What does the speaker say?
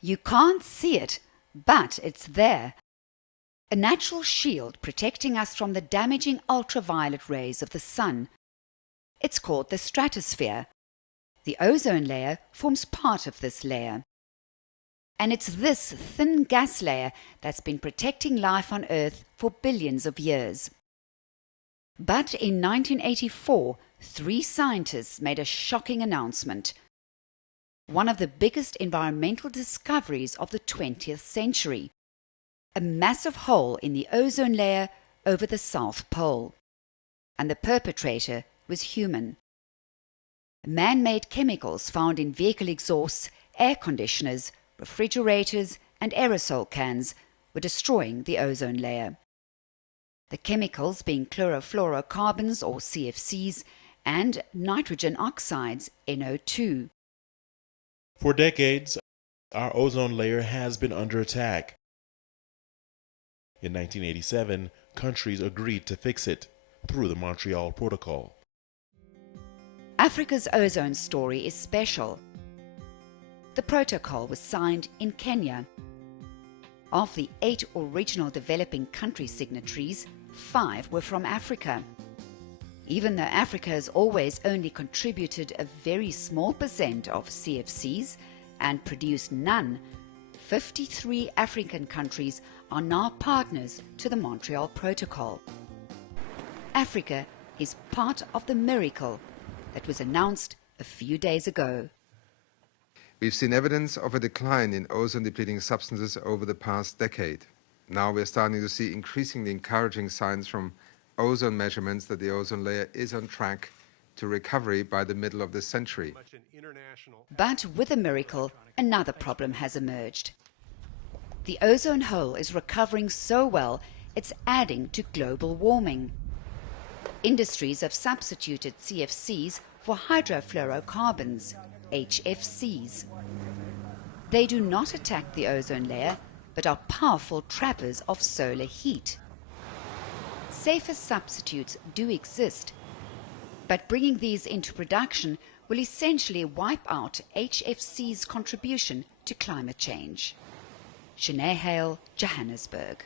You can't see it, but it's there. A natural shield protecting us from the damaging ultraviolet rays of the sun. It's called the stratosphere. The ozone layer forms part of this layer. And it's this thin gas layer that's been protecting life on Earth for billions of years. But in 1984, 3 scientists made a shocking announcement. One of the biggest environmental discoveries of the 20th century. A massive hole in the ozone layer over the South Pole. And the perpetrator was human. Man-made chemicals found in vehicle exhausts, air conditioners, refrigerators and aerosol cans were destroying the ozone layer. The chemicals being chlorofluorocarbons or CFCs and nitrogen oxides NO2. For decades, our ozone layer has been under attack. In 1987, countries agreed to fix it through the Montreal Protocol. Africa's ozone story is special. The protocol was signed in Kenya. Of the 8 original developing country signatories, 5 were from Africa. Even though Africa has always only contributed a very small % of CFCs and produced none, 53 African countries are now partners to the Montreal Protocol. Africa is part of the miracle that was announced a few days ago. We've seen evidence of a decline in ozone-depleting substances over the past decade. Now we're starting to see increasingly encouraging signs from ozone measurements that the ozone layer is on track to recovery by the middle of this century. But with a miracle, another problem has emerged. The ozone hole is recovering so well, it's adding to global warming. Industries have substituted CFCs for hydrofluorocarbons, HFCs. They do not attack the ozone layer, but are powerful trappers of solar heat. Safer substitutes do exist, but bringing these into production will essentially wipe out HFC's contribution to climate change. Sinead Hale, Johannesburg.